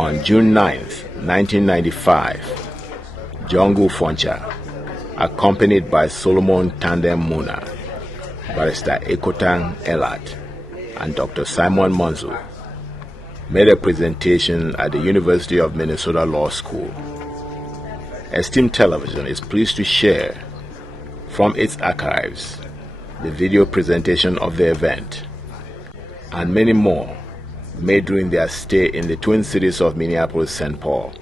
On June 9th, 1995, Ngu Foncha, accompanied by Solomon Tandeng Muna, Barrister Ekotang Elad, and Dr. Simon Monzu, made a presentation at the University of Minnesota Law School. Esteemed Television is pleased to share from its archives the video presentation of the event and many more made during their stay in the twin cities of Minneapolis-St. Paul,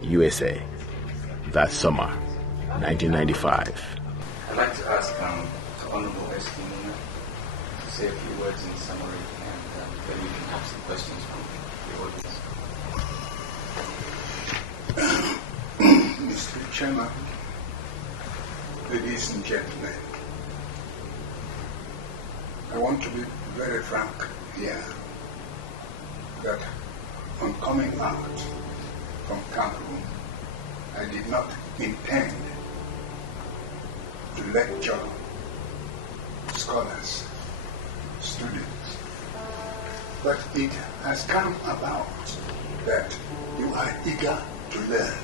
USA, that summer, 1995. I'd like to ask Honorable Esteemed Muna to say a few words in summary, and then we can have some questions from the audience. Mr. Chairman, ladies and gentlemen, I want to be very frank here that on coming out from Cameroon, I did not intend to lecture scholars, students, but it has come about that you are eager to learn,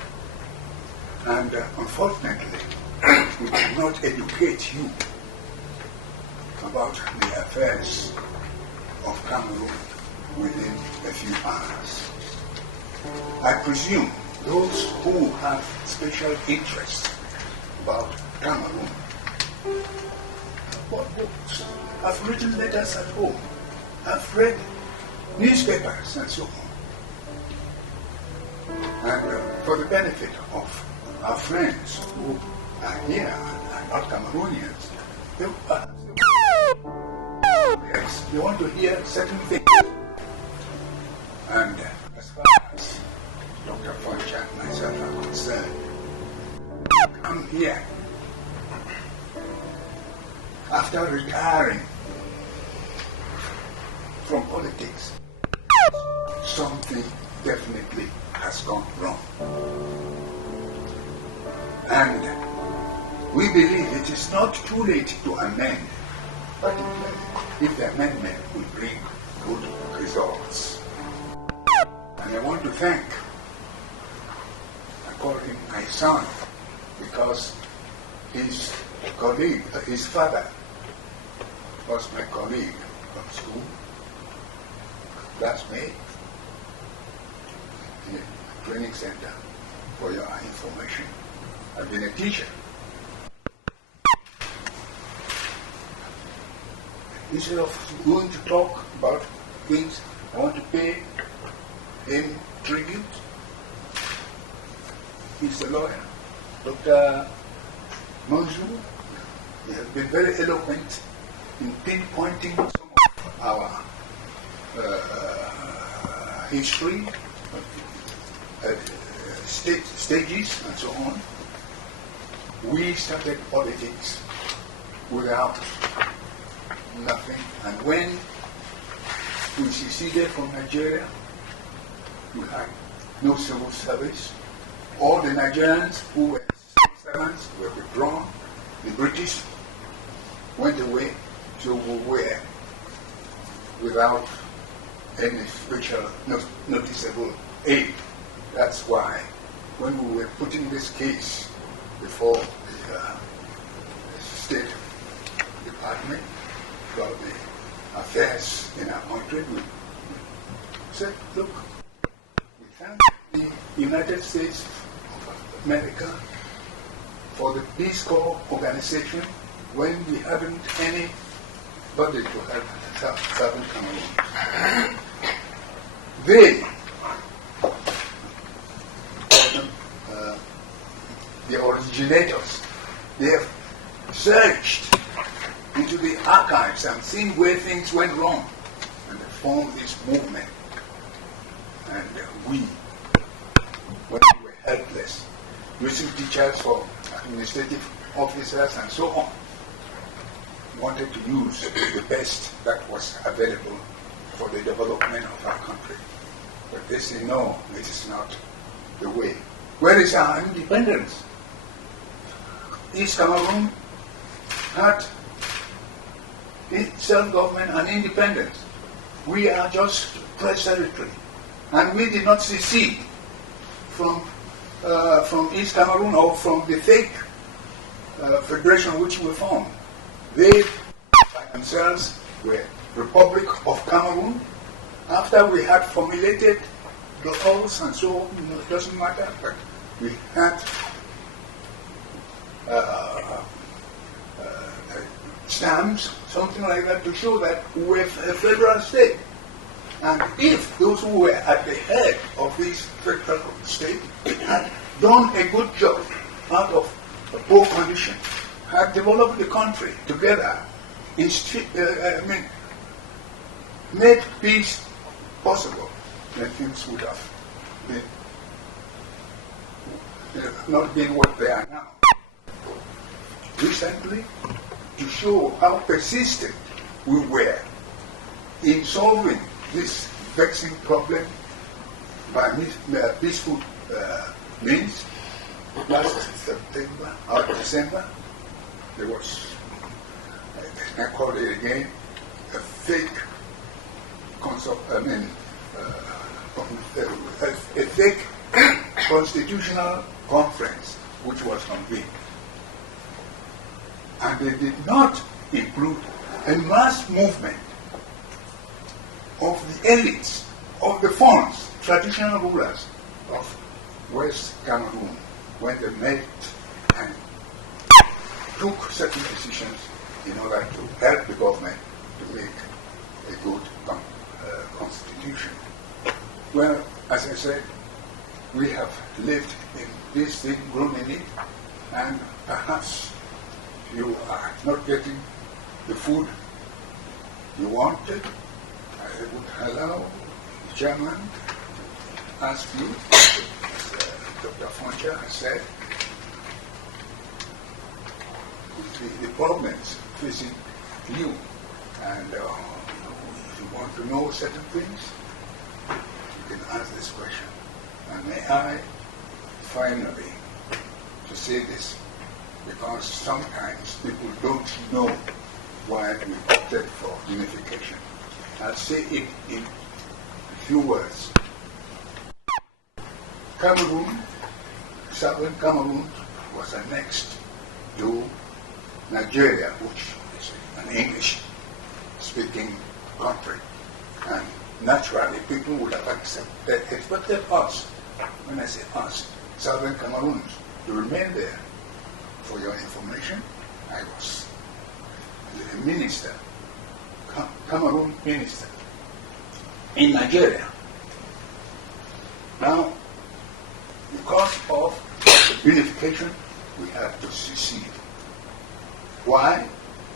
and unfortunately we cannot educate you about the affairs of Cameroon within a few hours. I presume those who have special interest about Cameroon bought books, have written letters at home, have read newspapers and so on. And for the benefit of our friends who are here and are not Cameroonians, they want to hear certain things. And as far as Dr. Foncha and myself are concerned, I'm here after retiring from politics. Something definitely has gone wrong. And we believe it is not too late to amend, particularly if the amendment will bring good results. And I want to thank, I call him my son, because his colleague, his father, was my colleague from school, classmate, in a training center. For your information, I've been a teacher. Instead of going to talk about things, I want to pay him tribute. He's a lawyer, Dr. Munzu. He has been very eloquent in pinpointing some of our history, stages, and so on. We started politics without nothing, and when we seceded from Nigeria, we had no civil service. All the Nigerians who were civil servants were withdrawn. The British went away, so we were without any special noticeable aid. That's why when we were putting this case before the State Department about the affairs in our country, we said, look, we thank the United States of America for the Peace Corps organization when we haven't anybody to help Southern Cameroon. They, the originators, they have searched into the archives and seen where things went wrong, and they formed this movement. And we, when we were helpless, using teachers for administrative officers and so on, wanted to use the best that was available for the development of our country. But they say, no, this is not the way. Where is our independence? East Cameroon had self-government and independence. We are just press territory. And we did not secede from East Cameroon or from the fake federation which we formed. They, by themselves, were Republic of Cameroon. After we had formulated the laws and so on, it doesn't matter, but we had stamps, something like that, to show that we were a federal state. And if those who were at the head of this federal state had done a good job out of poor conditions, had developed the country together, made peace possible, then things would have been, not been what they are now. Recently, to show how persistent we were in solving this vexing problem by peaceful means, last September or December, there was, I call it again, a fake a fake constitutional conference which was convened. And they did not include a mass movement of the elites, of the Fons, traditional rulers of West Cameroon, when they met and took certain decisions in order to help the government to make a good constitution. Well, as I said, we have lived in this thing, grown in it, and perhaps you are not getting the food you wanted. I would allow the chairman to ask you, as Dr. Foncha has said, the problems facing you, and if you want to know certain things, you can ask this question. And may I finally to say this, because sometimes people don't know why we opted for unification. I'll say it in a few words. Cameroon, Southern Cameroon, was annexed to Nigeria, which is an English-speaking country. And naturally, people would have expected us, when I say us, Southern Cameroons, to remain there. For your information, I was the minister, Cameroon minister, in Nigeria. Now, because of the unification, we had to secede. Why?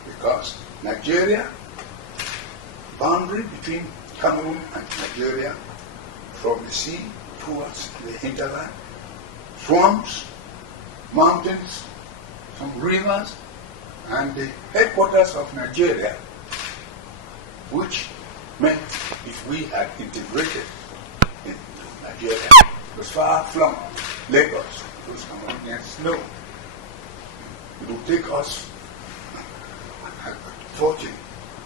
Because Nigeria, boundary between Cameroon and Nigeria, from the sea towards the hinterland, swamps, mountains, some rivers, and the headquarters of Nigeria, which meant if we had integrated into Nigeria, it was far flung. Lagos, those Cameroonians know. It would take us a fortune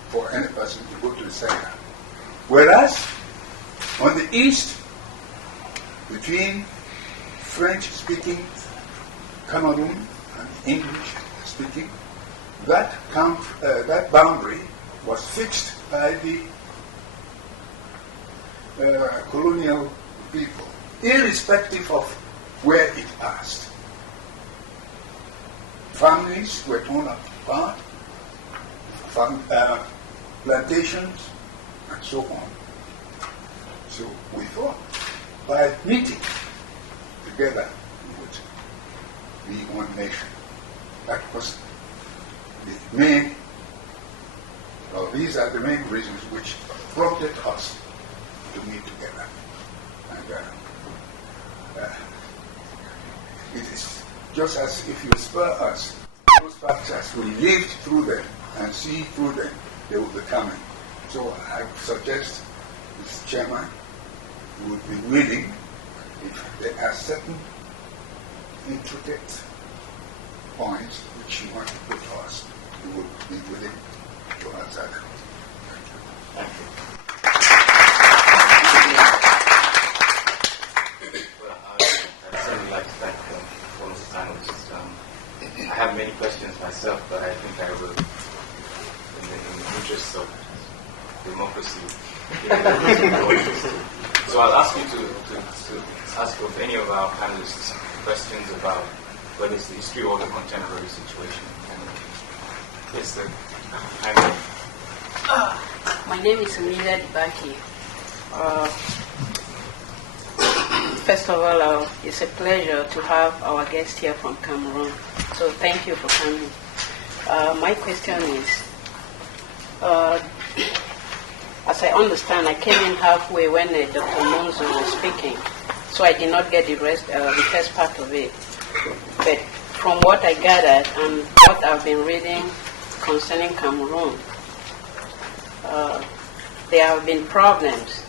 for any person to go to the center. Whereas, on the east, between French-speaking Cameroon and English-speaking, that boundary was fixed by the colonial people, irrespective of where it passed. Families were torn apart, plantations, and so on. So we thought, by meeting together, we would be one nation. That was the main, well, these are the main reasons which prompted us to meet together. And it is just as if you spur us, those factors, we live through them and see through them, they will be coming. So I suggest this chairman would be willing, if there are certain intricate points which you want to put to us, you would be willing to answer them. Thank you. context of democracy. So I'll ask you to ask of any of our panelists questions about whether it's the history or the contemporary situation. Yes, sir. My name is Amelia Dibaki. First of all, it's a pleasure to have our guest here from Cameroon. So thank you for coming. My question is, as I understand, I came in halfway when Dr. Monzu was speaking, so I did not get the first part of it. But from what I gathered and what I've been reading concerning Cameroon, there have been problems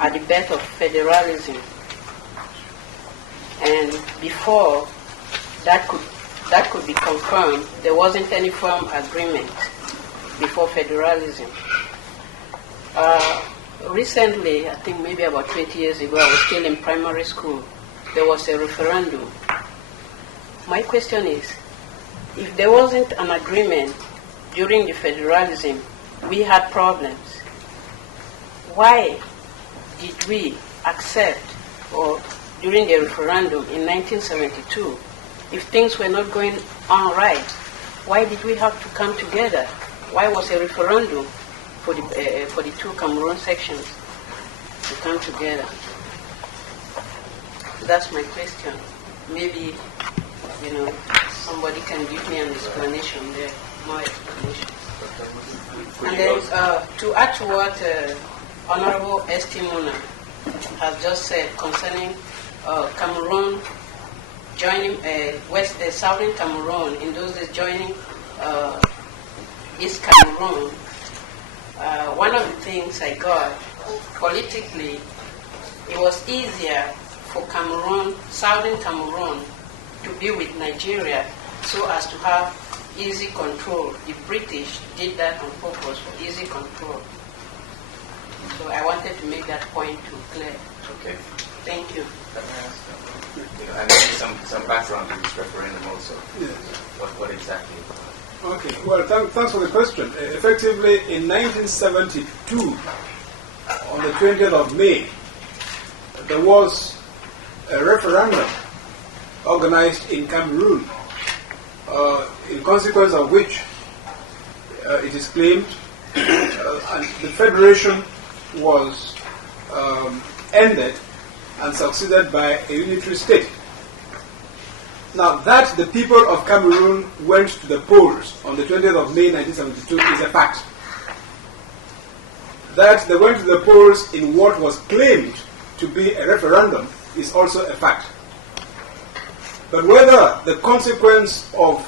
at the birth of federalism. And before that could be confirmed, there wasn't any firm agreement before federalism. Recently, I think maybe about 20 years ago, I was still in primary school. There was a referendum. My question is, if there wasn't an agreement during the federalism, we had problems. Why did we accept, or during the referendum in 1972, if things were not going on right, why did we have to come together? Why was a referendum for the two Cameroon sections to come together? That's my question. Maybe, somebody can give me an explanation there, more explanation. And then to add to what Honorable Muna has just said concerning Cameroon joining Southern Cameroon, in those days joining East Cameroon, one of the things I got, politically, it was easier for Cameroon, Southern Cameroon, to be with Nigeria so as to have easy control. The British did that on purpose for easy control. So I wanted to make that point to clear. Okay. Thank you. And some background to this referendum also. Yes. What exactly? Okay, well, thanks for the question. Effectively, in 1972, on the 20th of May, there was a referendum organized in Cameroon, in consequence of which it is claimed and the federation was ended and succeeded by a unitary state. Now, that the people of Cameroon went to the polls on the 20th of May 1972 is a fact. That they went to the polls in what was claimed to be a referendum is also a fact. But whether the consequence of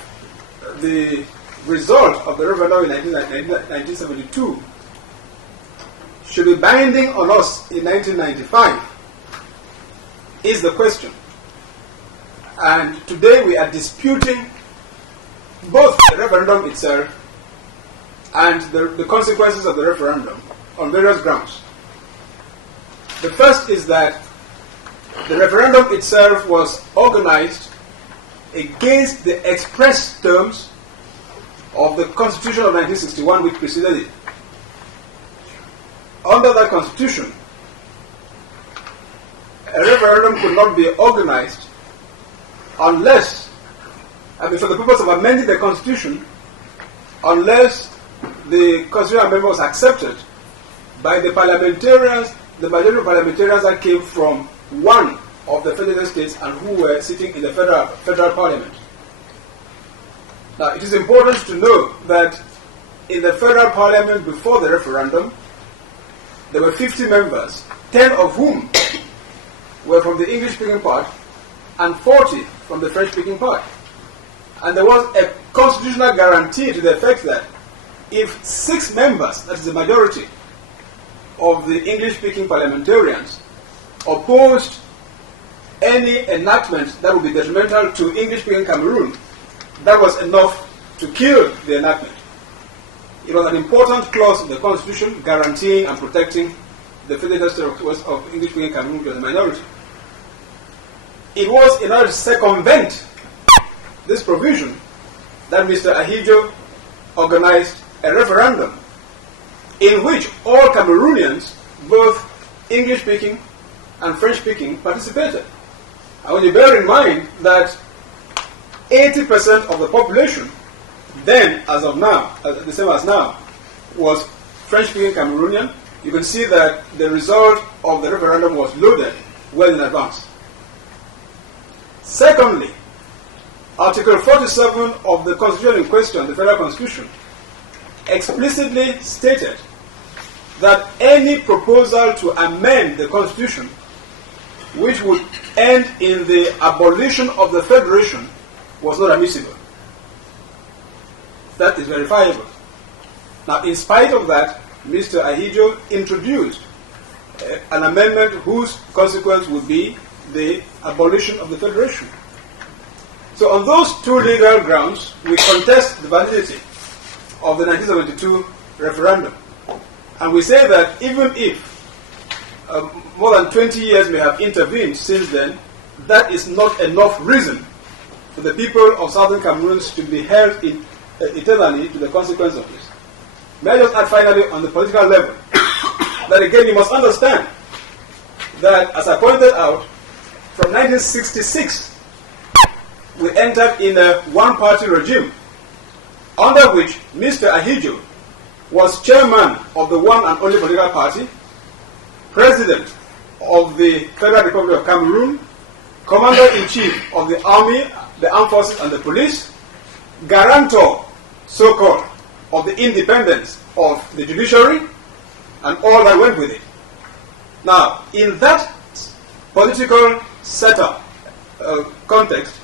the result of the referendum in 1972 should be binding on us in 1995 is the question. And today we are disputing both the referendum itself and the consequences of the referendum on various grounds. The first is that the referendum itself was organized against the express terms of the Constitution of 1961, which preceded it. Under that Constitution, a referendum could not be organized unless, for the purpose of amending the Constitution, unless the constitutional amendment was accepted by the parliamentarians, the majority of parliamentarians that came from one of the federal states and who were sitting in the federal parliament. Now, it is important to know that in the federal parliament before the referendum, there were 50 members, 10 of whom were from the English-speaking part and 40 from the French-speaking part. And there was a constitutional guarantee to the effect that if 6 members, that is the majority of the English-speaking parliamentarians, opposed any enactment that would be detrimental to English-speaking Cameroon, that was enough to kill the enactment. It was an important clause in the Constitution guaranteeing and protecting the federal status of English-speaking Cameroon to the minority. It was in order to circumvent this provision that Mr. Ahidjo organized a referendum in which all Cameroonians, both English-speaking and French-speaking, participated. And when you bear in mind that 80% of the population, then as of now, the same as now, was French-speaking Cameroonian, you can see that the result of the referendum was loaded well in advance. Secondly, Article 47 of the Constitution in question, the Federal Constitution, explicitly stated that any proposal to amend the Constitution which would end in the abolition of the Federation was not admissible. That is verifiable. Now, in spite of that, Mr. Ahidjo introduced an amendment whose consequence would be the abolition of the Federation. So on those two legal grounds, we contest the validity of the 1972 referendum. And we say that even if more than 20 years may have intervened since then, that is not enough reason for the people of Southern Cameroons to be held eternally to the consequence of this. May I just add finally on the political level, that again you must understand that, as I pointed out, from 1966, we entered in a one-party regime under which Mr. Ahidjo was chairman of the one and only political party, president of the Federal Republic of Cameroon, commander-in-chief of the army, the armed forces and the police, guarantor, so-called, of the independence of the judiciary, and all that went with it. Now, in that political setup context,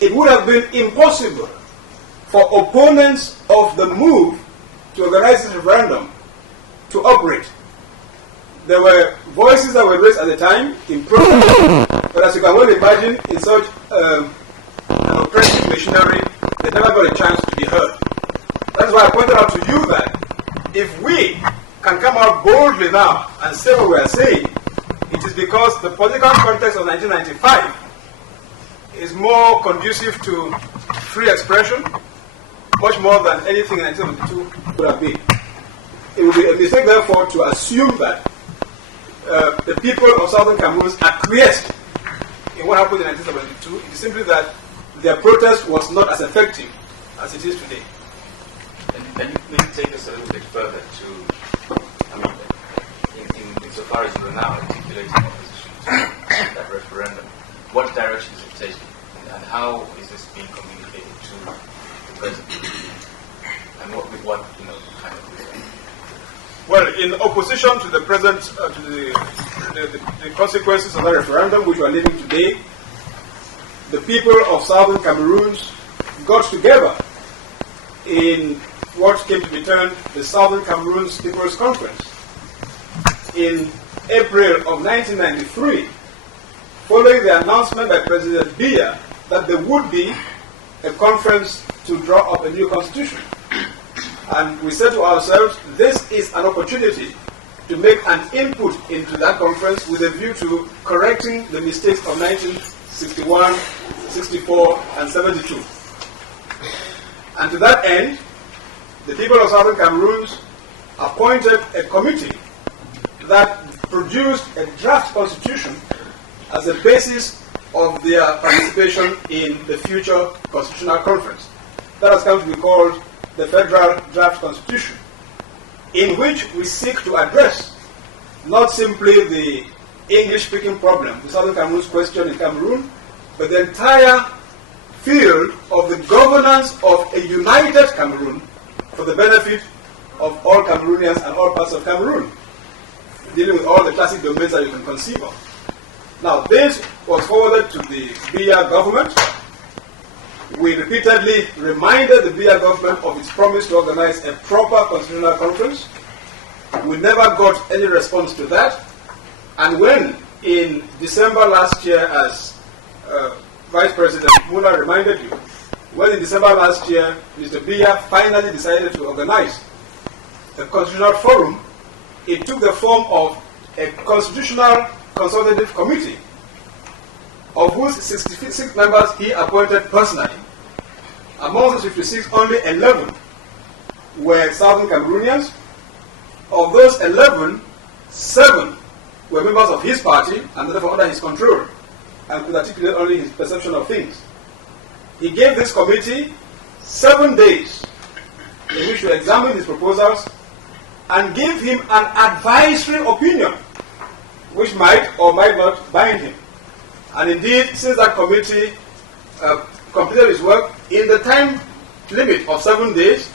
it would have been impossible for opponents of the move to organize this referendum to operate. There were voices that were raised at the time in protest, but as you can well imagine, in such an oppressive machinery, they never got a chance to be heard. That's why I pointed out to you that if we can come out boldly now and say what we are saying, it is because the political context of 1995 is more conducive to free expression, much more than anything in 1972 could have been. It would be a mistake, therefore, to assume that the people of Southern Cameroons acquiesced in what happened in 1972. It is simply that their protest was not as effective as it is today. And you please take us a little bit further to, I mean, insofar as you are now articulating opposition to that referendum, what direction is it taking, and how is this being communicated to the president, and what kind of result? Well, in opposition to the present, to the consequences of the referendum which we are living today, the people of Southern Cameroons got together in what came to be termed the Southern Cameroons People's Conference. In April of 1993, following the announcement by President Biya that there would be a conference to draw up a new constitution. And we said to ourselves, this is an opportunity to make an input into that conference with a view to correcting the mistakes of 1961, 64, and 72. And to that end, the people of Southern Cameroons appointed a committee that produced a draft constitution as a basis of their participation in the future constitutional conference. That has come to be called the Federal Draft Constitution, in which we seek to address not simply the English-speaking problem, the Southern Cameroons question in Cameroon, but the entire field of the governance of a united Cameroon for the benefit of all Cameroonians and all parts of Cameroon, dealing with all the classic domains that you can conceive of. Now, this was forwarded to the Biya government. We repeatedly reminded the Biya government of its promise to organize a proper constitutional conference. We never got any response to that. And when, in December last year, as Vice President Muna reminded you, when in December last year, Mr. Biya finally decided to organize a constitutional forum, it took the form of a constitutional consultative committee, of whose 66 members he appointed personally. Among those 56, only 11 were Southern Cameroonians, of those 11, 7 were members of his party and therefore under his control and could articulate only his perception of things. He gave this committee 7 days in which to examine his proposals and give him an advisory opinion which might or might not bind him. And indeed, since that committee completed its work in the time limit of 7 days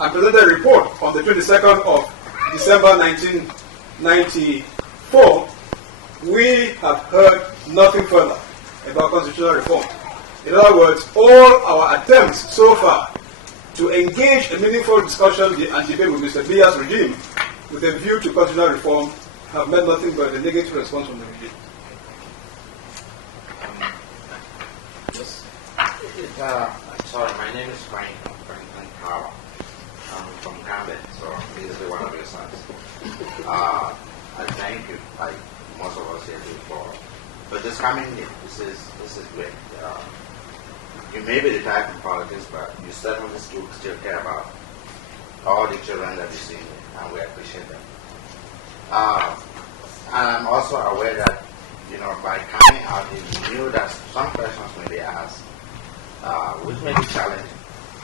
and presented a report on the 22nd of December 1994, we have heard nothing further about constitutional reform. In other words, all our attempts so far to engage a meaningful discussion and debate with Mr. Biya's regime with a view to constitutional reform have met nothing but a negative response from the regime. Yes. Sorry, my name is Frank Power. I'm from Gambia, so this is one of your sons. I thank you, like most of us here do, for this coming year. This is great. You may be retired from politics, but you certainly still care about all the children that you see here, and we appreciate them. And I'm also aware that, by coming out, you knew that some questions may be asked, which may be challenging.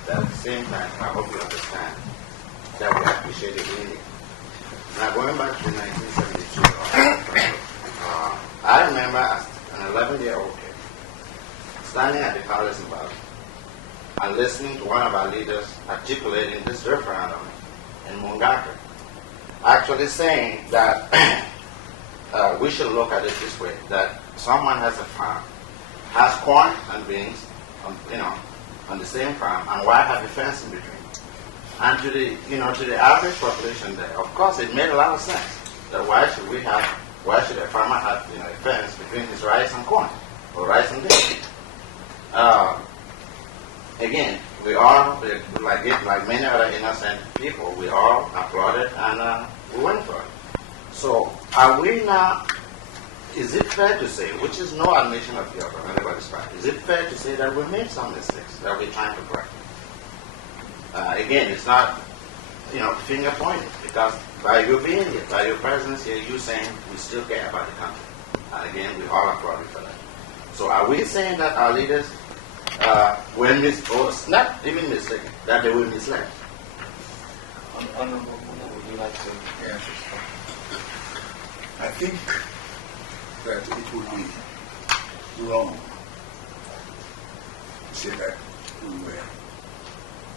But at the same time, I hope you understand that we appreciate it really. Now, going back to 1972, I remember as an 11-year-old kid standing at the Palace in Bali and listening to one of our leaders articulating this referendum in Mungaka, actually saying that we should look at it this way, that someone has a farm, has corn and beans, on the same farm, and why have a fence in between? And to the average population there, of course, it made a lot of sense. That why should a farmer have a fence between his rice and corn, or rice and beans? Again, we all, like many other innocent people, we all applauded and we went for it. So, are we now? Is it fair to say, which is no admission of guilt on anybody's part, is it fair to say that we made some mistakes that we're trying to correct? Again, it's not, finger pointing, because by you being here, by your presence here, you saying we still care about the country. And again, we all applaud you for that. So are we saying that our leaders were not even mistaken, that they were misled? Honorable Muna, would you like to answer? I think that it would be wrong to say that we were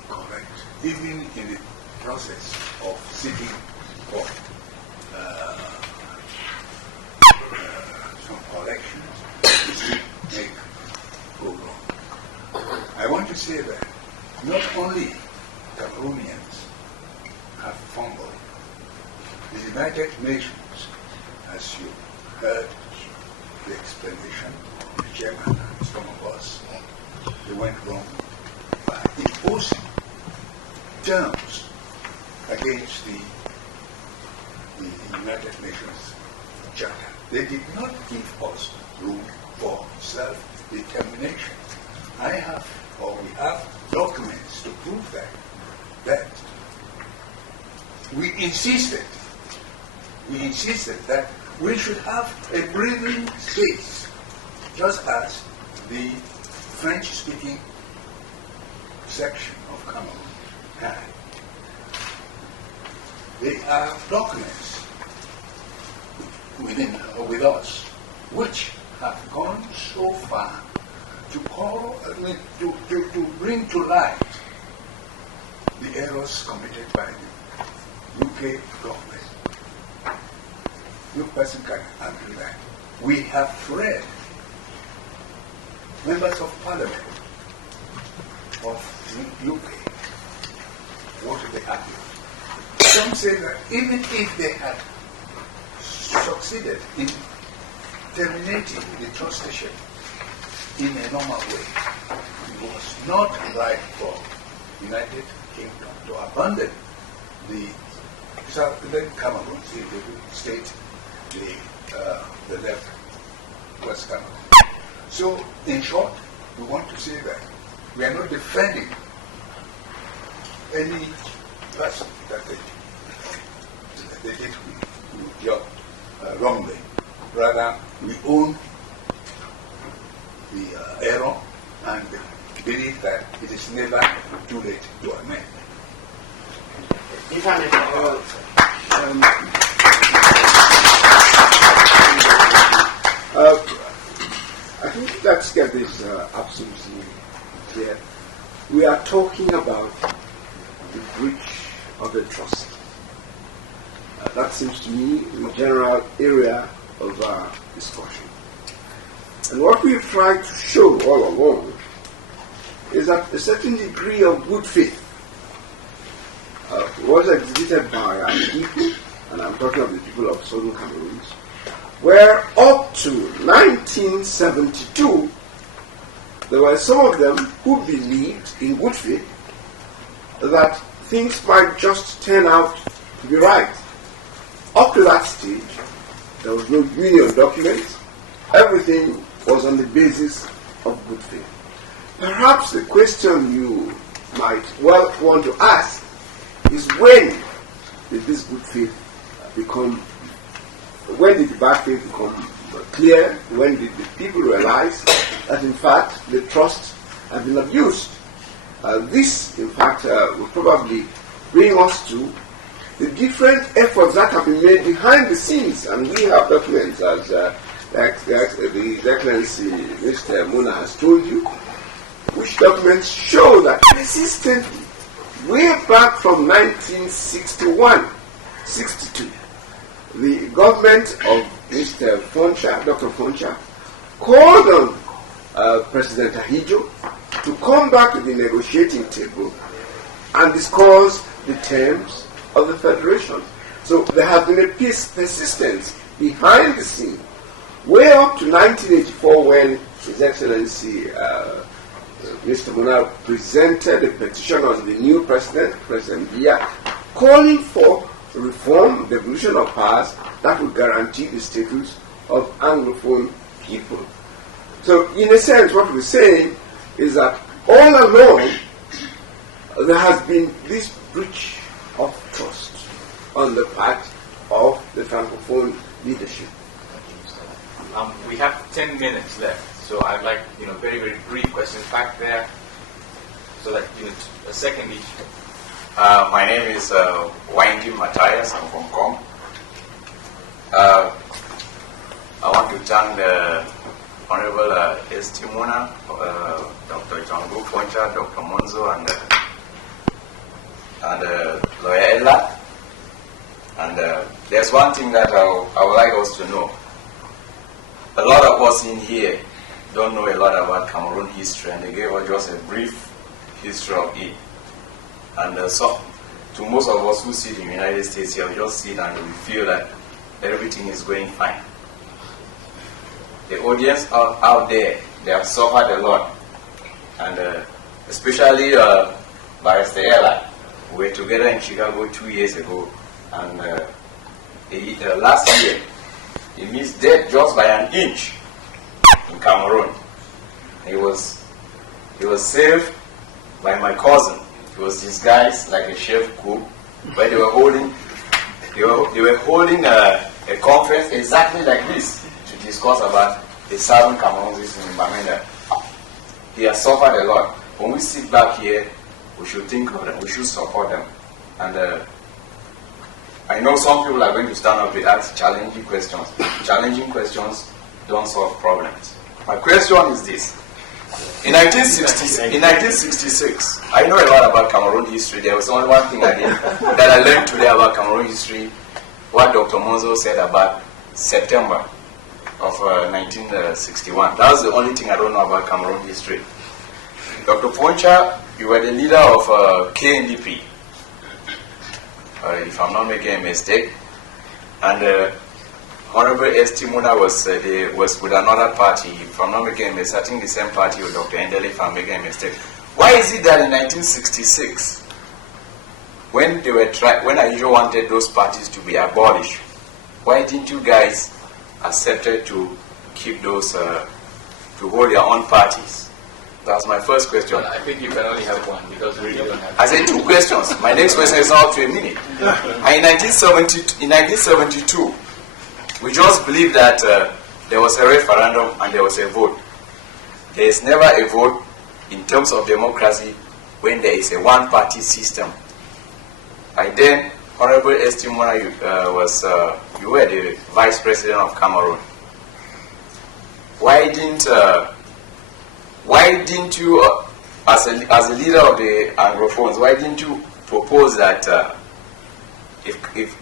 correct, even in the process of seeking for some corrections which make go wrong. I want to say that not only Cameroonians have fumbled, the United Nations, as you heard the explanation of the chairman and some of us, they went wrong by imposing terms against the United Nations Charter. They did not give us room for self-determination. We have documents to prove that we insisted that we should have a breathing space, just as the French-speaking section of Cameroon had. They are documents with us which have gone so far to bring to light the errors committed by the UK government. No person can argue that. We have read members of parliament of the UK. What did they argue? Some say that even if they had succeeded in terminating the trusteeship in a normal way, it was not right for the United Kingdom to abandon the Southern Cameroons, the state, the left, West Cameroon. So, in short, we want to say that we are not defending any person that they did job wrongly. Rather, we own the error and believe that it is never too late to amend. If I may, I think let's get this absolutely clear. We are talking about the breach of the trust. That seems to me the general area of discussion. And what we've tried to show all along is that a certain degree of good faith was exhibited by our people, and I'm talking of the people of Southern Cameroons, where up to 1972, there were some of them who believed in good faith that things might just turn out to be right. Up to that stage, there was no union document. Everything was on the basis of good faith. Perhaps the question you might well want to ask is, when did this good faith become, when did the bad faith become clear? When did the people realize that in fact the trust had been abused? This in fact will probably bring us to the different efforts that have been made behind the scenes, and we have documents, as the Excellency Mr. Muna has told you, which documents show that persistently, way back from 1961, 62, the government of Mr. Foncha, Dr. Foncha, called on President Ahijo to come back to the negotiating table and discuss the terms of the Federation. So there has been a persistence behind the scene, way up to 1984, when His Excellency Mr. Muna presented a petition on the new president, President Biya, calling for reform, devolution of powers that would guarantee the status of Anglophone people. So, in a sense, what we're saying is that all along there has been this breach of trust on the part of the Francophone leadership. We have 10 minutes left, so I'd like, very, very brief questions back there, so that, a second each. My name is Waingi Matthias. I'm from Com. I want to thank the Honorable St. Muna, Dr. Ngu Foncha, Dr. Munzu, and Lawyer Elad. And there's one thing that I would like us to know. A lot of us in here don't know a lot about Cameroon history, and they gave us just a brief history of it. And so, to most of us who sit in the United States here, we just sit and we feel that everything is going fine. The audience out there, they have suffered a lot. And especially Barrister Elad. We were together in Chicago 2 years ago, and last year, he missed death just by an inch in Cameroon. He was saved by my cousin. He was disguised like a chef cook, where they were holding a conference exactly like this to discuss about the Southern Cameroons in Bamenda. He has suffered a lot. When we sit back here, we should think of them. We should support them. And I know some people are going to stand up to ask challenging questions. Challenging questions don't solve problems. My question is this. In 1966, I know a lot about Cameroon history. There was only one thing that I learned today about Cameroon history, what Dr. Monzo said about September of 1961. That was the only thing I don't know about Cameroon history. Dr. Foncha, you were the leader of KNDP, if I'm not making a mistake. And Honorable St. Muna was with another party, if I'm not making a mistake, I think the same party with Dr. Endele, if I'm making a mistake. Why is it that in 1966, when Ahijo wanted those parties to be abolished, why didn't you guys accept to keep those, to hold their own parties? That's my first question. Well, I think you can only have one because we really don't have. I said 2 questions. My next question is not up to a minute. And in 1972, we just believed that there was a referendum and there was a vote. There is never a vote in terms of democracy when there is a one-party system. And then, Honorable Estimona, you were the Vice President of Cameroon. Why didn't you, as a leader of the Anglophones, why didn't you propose that if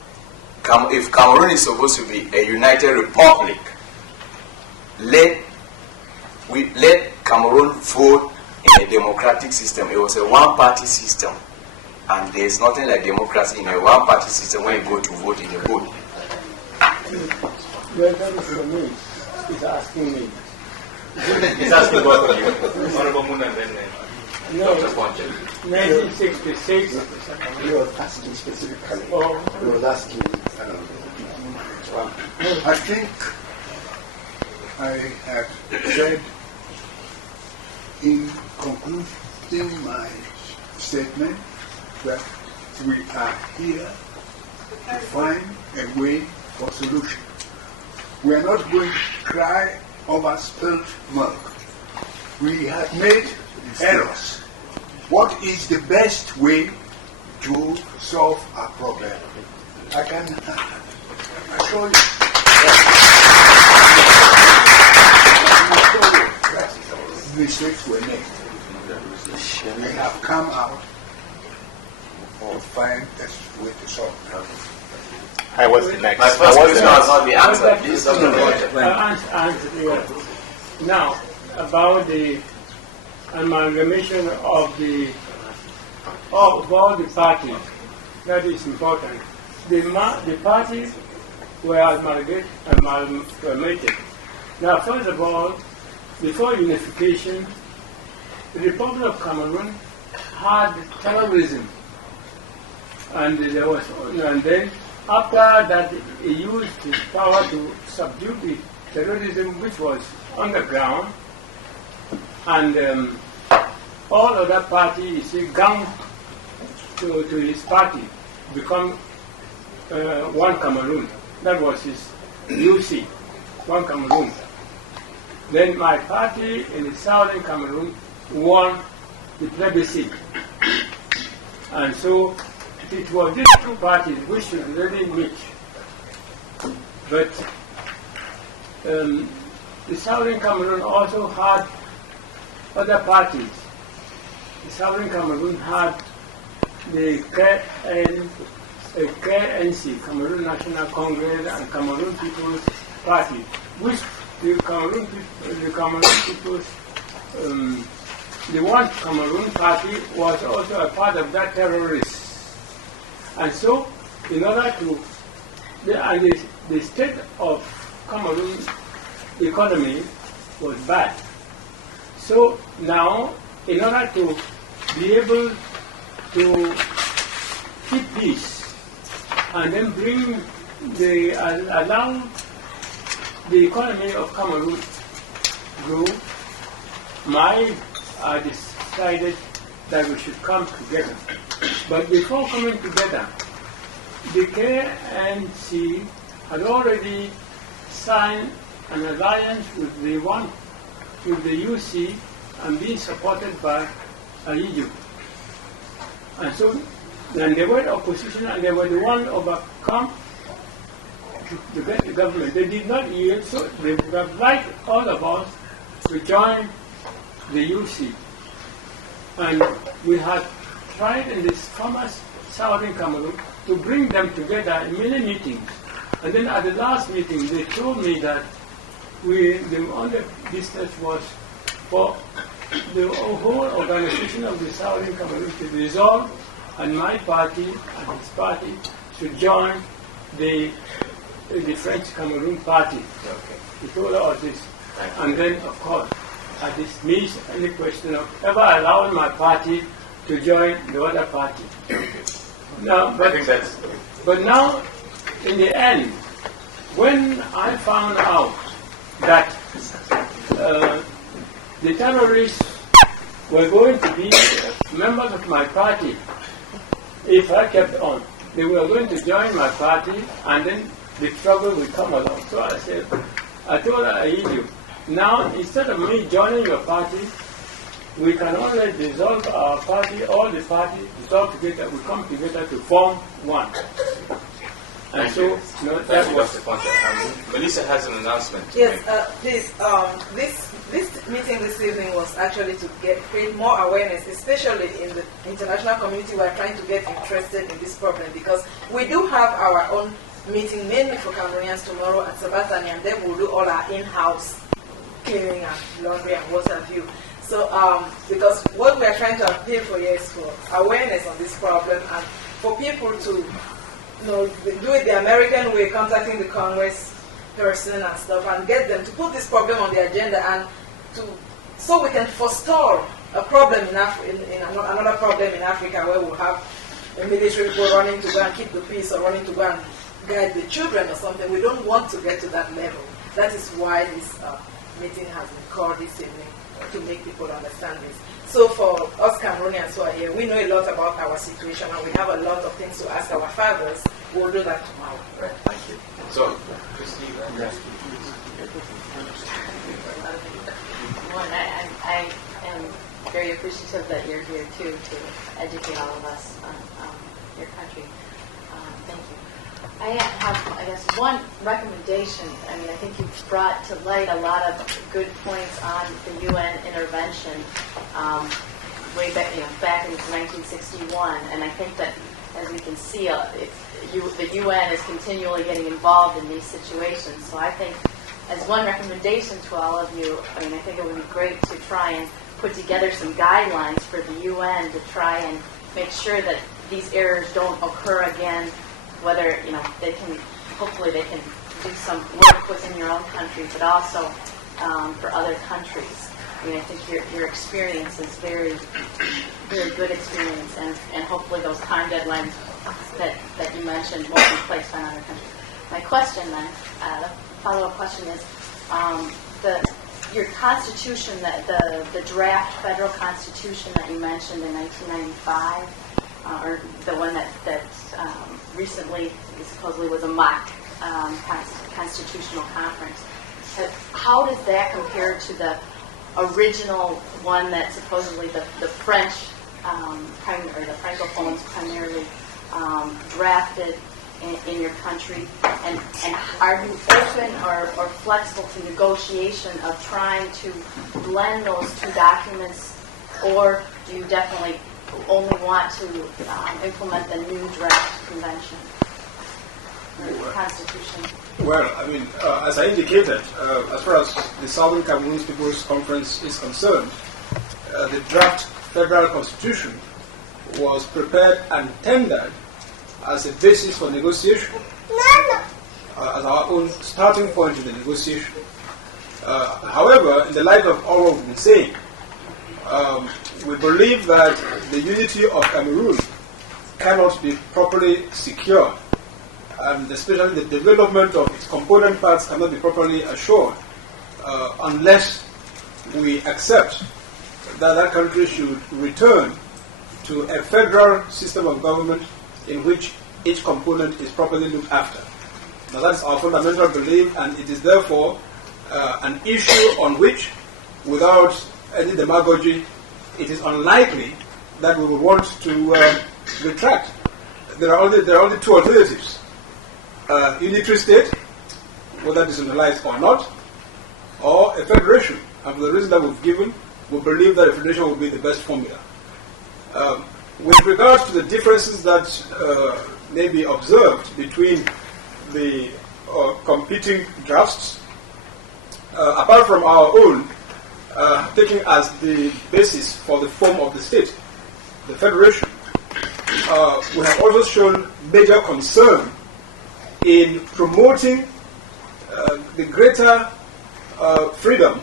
Cameroon is supposed to be a united republic, let Cameroon vote in a democratic system? It was a one-party system, and there is nothing like democracy in a one-party system when you go to vote in a vote. Well, that is for me. He's asking me. He's asking both of you. Honorable Muna and then No, Dr. Foncha. 1966. He was asking specifically. Oh, He was asking. I think I have said in concluding my statement that we are here to find a way for solution. We are not going to cry over spilt milk. We have made errors. What is the best way to solve our problem? I can assure you. Mistakes were made. We have come out to find a way to solve the problem. I was the next. My first question has not been answered. Please, Dr. Foncha. Now, about the amalgamation of all the parties, that is important. The parties were amalgamated. Now, first of all, before unification, the Republic of Cameroon had terrorism, and then after that, he used his power to subdue the terrorism which was on the ground, and all other parties, he gang to his party, become one Cameroon. That was his UC, one Cameroon. Then my party in the Southern Cameroon won the plebiscite. And so it was these 2 parties which should really meet. But the Southern Cameroon also had other parties. The Southern Cameroon had the KNC, Cameroon National Congress, and Cameroon People's Party, which the Cameroon People's, the one Cameroon Party was also a part of that terrorist. And so, in order to, the state of Cameroon economy was bad. So now, in order to be able to keep peace and then allow the economy of Cameroon grow, I decided that we should come together. But before coming together, the KNC had already signed an alliance with the UC and being supported by AIU. And so, then they were the opposition and they were the one overcome to get the government. They did not yield, so they would have liked all of us to join the UC. And we had tried in this former Southern Cameroon to bring them together in many meetings. And then at the last meeting, they told me that the only business was for the whole organization of the Southern Cameroon to dissolve, and my party and his party should join the French Cameroon Party. Okay. He told us this. And then, of course, I dismissed any question of ever allowing my party to join the other party. Now, I think that's. but now, in the end, when I found out that the terrorists were going to be members of my party if I kept on. They were going to join my party, and then the trouble will come along. So I told Aiju, now instead of me joining your party, we can only dissolve our party, all the parties dissolve together, we come together to form one. And so, that was... Dr. Foncha. Melissa has an announcement. Yes, please. This meeting this evening was actually to create more awareness, especially in the international community. We are trying to get interested in this problem because we do have our own meeting, mainly for Cameroonians tomorrow at Sabatani, and then we'll do all our in-house cleaning and laundry and what have you. So, because what we are trying to appeal for here is for awareness on this problem and for people to do it the American way, contacting the Congress person and stuff, and get them to put this problem on the agenda, and so we can forestall a problem in another problem in Africa where we'll have a military people running to go and keep the peace or running to go and guide the children or something. We don't want to get to that level. That is why this meeting has been called this evening, to make people understand this. So for us Cameroonians who are here, we know a lot about our situation and we have a lot of things to ask our fathers. We'll do that tomorrow. Right, thank you. So, Christine, I am very appreciative that you're here too to educate all of us on your country. Thank you. I have, I guess, one recommendation. I mean, I think you've brought to light a lot of good points on the UN intervention way back in 1961, and I think that, as we can see, the UN is continually getting involved in these situations. So I think, as one recommendation to all of you, I mean, I think it would be great to try and put together some guidelines for the UN to try and make sure that these errors don't occur again. Whether hopefully they can do some work within your own country, but also for other countries. I mean, I think your experience is very, very good experience, and hopefully those time deadlines that you mentioned won't be placed on other countries. My question then, the follow-up question is, your constitution, the draft federal constitution that you mentioned in 1995, or the one that recently supposedly was a mock constitutional conference. How does that compare to the original one that supposedly the French, or the Francophones primarily drafted in your country? And are you open or flexible to negotiation of trying to blend those two documents, or do you definitely only want to implement the new draft convention or constitution? Well, I mean, as I indicated, as far as the Southern Cameroons People's Conference is concerned, the draft federal constitution was prepared and tendered as a basis for negotiation, as our own starting point in the negotiation. However, in the light of all what we've been saying, we believe that the unity of Cameroon cannot be properly secured, and especially the development of its component parts cannot be properly assured unless we accept that that country should return to a federal system of government in which each component is properly looked after. Now that is our fundamental belief, and it is therefore an issue on which, without any demagogy, it is unlikely that we will want to retract. There are only two alternatives: unitary state, whether decentralized or not, or a federation. And for the reason that we've given, we believe that a federation will be the best formula. With regards to the differences that may be observed between the competing drafts, apart from our own, taking as the basis for the form of the state, the federation, we have also shown major concern in promoting the greater freedom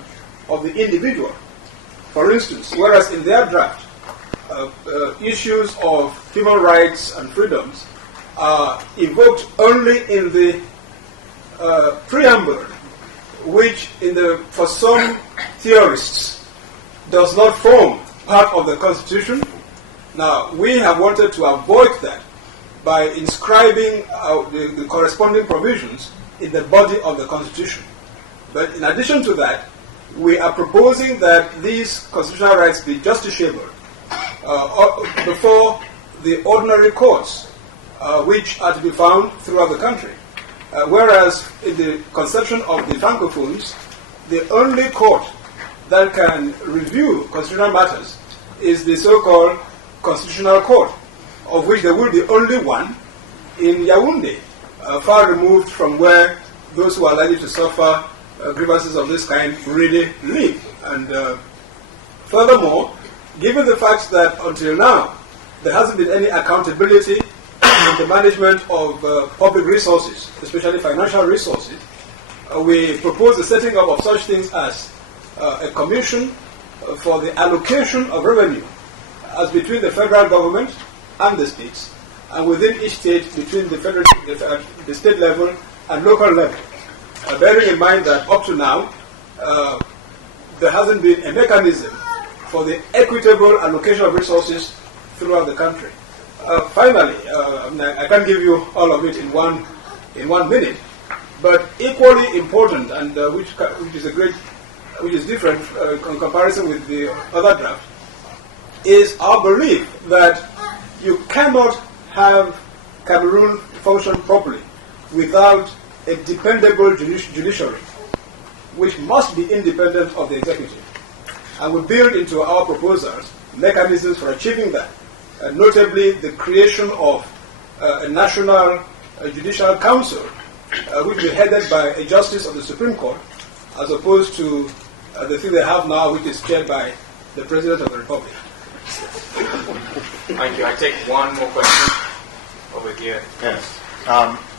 of the individual. For instance, whereas in their draft, issues of human rights and freedoms are evoked only in the preamble, which for some theorists does not form part of the Constitution. Now, we have wanted to avoid that by inscribing the corresponding provisions in the body of the Constitution. But in addition to that, we are proposing that these constitutional rights be justiciable before the ordinary courts, which are to be found throughout the country. Whereas in the conception of the Francophones, the only court that can review constitutional matters is the so-called Constitutional Court, of which there will be only one in Yaoundé, far removed from where those who are likely to suffer grievances of this kind really live. And furthermore, given the fact that until now there hasn't been any accountability in the management of public resources, especially financial resources, we propose the setting up of such things as a commission for the allocation of revenue as between the federal government and the states, and within each state between the state level and local level. Bearing in mind that up to now, there hasn't been a mechanism for the equitable allocation of resources throughout the country. Finally, I can't give you all of it in one minute, but equally important, and which is different in comparison with the other draft, is our belief that you cannot have Cameroon function properly without a dependable judiciary, which must be independent of the executive. And we build into our proposals mechanisms for achieving that, notably the creation of a national judicial council, which will be headed by a justice of the Supreme Court, as opposed to the thing they have now, which is chaired by the President of the Republic. Thank you. I take one more question over here. Yes.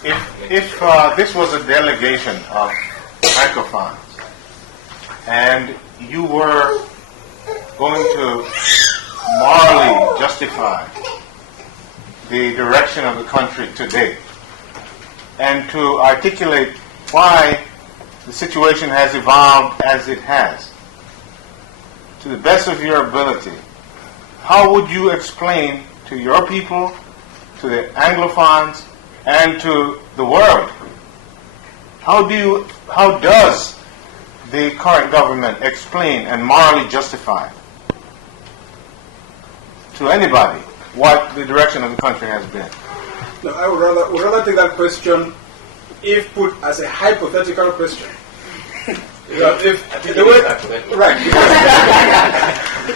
If this was a delegation of microphones and you were going to morally justify the direction of the country today and to articulate why the situation has evolved as it has, to the best of your ability, how would you explain to your people, to the Anglophones, and to the world, how does the current government explain and morally justify to anybody what the direction of the country has been? No, I would rather take that question if put as a hypothetical question. Because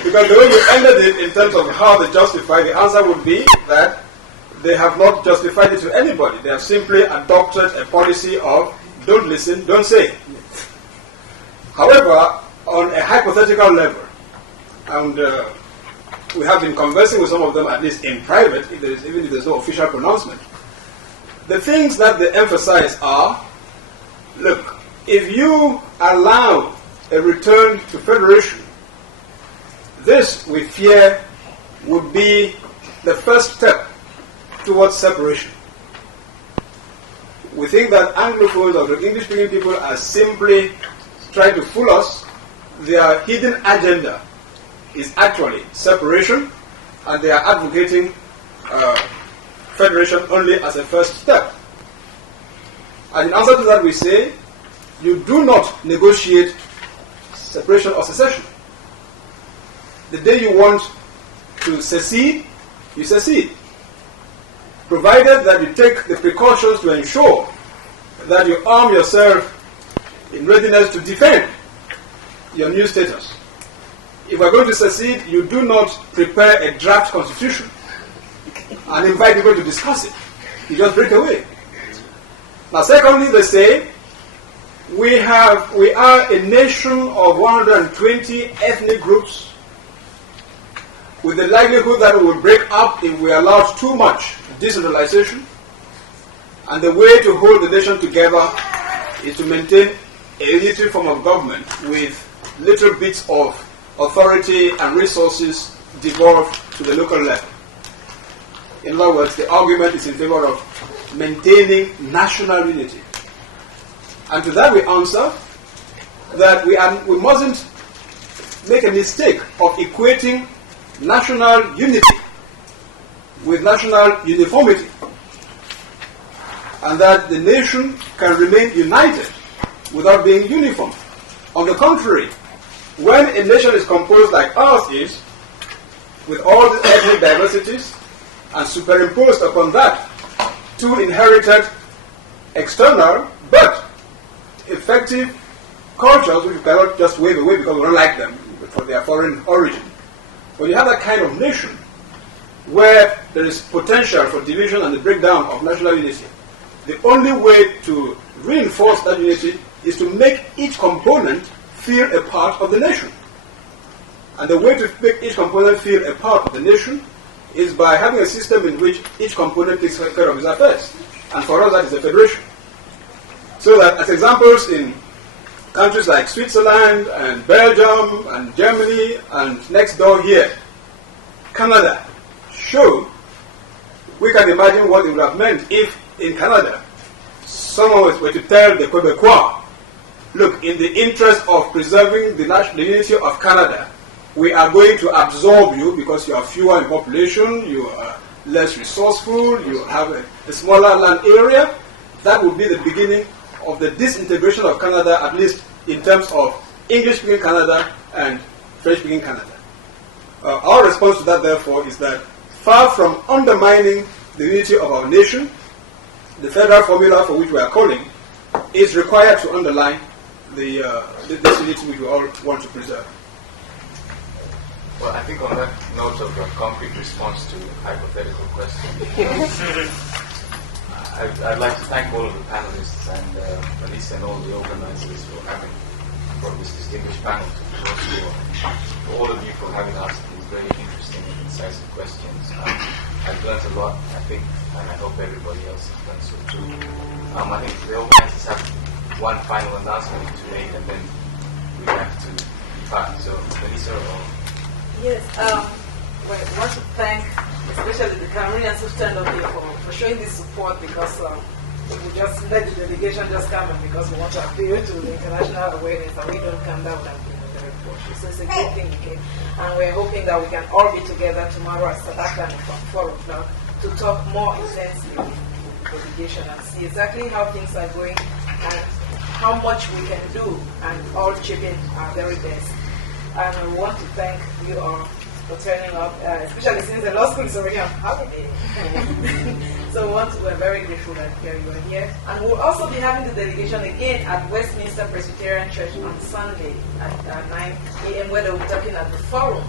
because the way you ended it in terms of how they justify, the answer would be that they have not justified it to anybody. They have simply adopted a policy of don't listen, don't say. However, on a hypothetical level, and we have been conversing with some of them, at least in private, even if there's no official pronouncement, the things that they emphasize are, look, if you allow a return to federation, this, we fear, would be the first step towards separation. We think that Anglophones or the English-speaking people are simply trying to fool us. Their hidden agenda is actually separation, and they are advocating federation only as a first step. And in answer to that, we say, you do not negotiate separation or secession. The day you want to secede, you secede, provided that you take the precautions to ensure that you arm yourself in readiness to defend your new status. If we're going to secede, you do not prepare a draft constitution and invite people to discuss it. You just break away. Now, secondly, they say, we are a nation of 120 ethnic groups with the likelihood that we will break up if we allow too much decentralization, and the way to hold the nation together is to maintain a unitary form of government with little bits of authority and resources devolved to the local level. In other words, the argument is in favor of maintaining national unity. And to that we answer that we mustn't make a mistake of equating national unity with national uniformity, and that the nation can remain united without being uniform. On the contrary, when a nation is composed like ours is, with all the ethnic diversities, and superimposed upon that two inherited external but effective cultures which you cannot just wave away because we don't like them for their foreign origin. When you have that kind of nation where there is potential for division and the breakdown of national unity, the only way to reinforce that unity is to make each component feel a part of the nation. And the way to make each component feel a part of the nation is by having a system in which each component takes care of its affairs. And for us, that is a federation. So that, as examples, in countries like Switzerland and Belgium and Germany and next door here, Canada, show, we can imagine what it would have meant if in Canada someone were to tell the Quebecois, look, in the interest of preserving the national unity of Canada, we are going to absorb you because you are fewer in population, you are less resourceful, you have a smaller land area. That would be the beginning of the disintegration of Canada, at least in terms of English-speaking Canada and French-speaking Canada. Our response to that, therefore, is that far from undermining the unity of our nation, the federal formula for which we are calling is required to underline this unity which we all want to preserve. Well, I think on that note of a concrete response to hypothetical questions, I'd like to thank all of the panelists and Melissa and all the organizers for this distinguished panel, to all of you for having asked these very interesting and incisive questions. I've learned a lot, I think, and I hope everybody else has done so too. I think the organizers have one final announcement to make, and then we have to depart. So, Melissa, Yes, I want to thank especially the Cameroonians who stand up here for showing this support, because we just let the delegation just come and because we want to appeal to the international awareness and we don't come down and very cautious. So it's a good thing we came. And we're hoping that we can all be together tomorrow at Sadaka from 4 o'clock to talk more intensely with the delegation and see exactly how things are going and how much we can do and all chip in our very best. And I want to thank you all for turning up, especially since the law school is already on holiday. So we're very grateful that you are here. And we'll also be having the delegation again at Westminster Presbyterian Church on Sunday at 9 a.m. where they'll be talking at the forum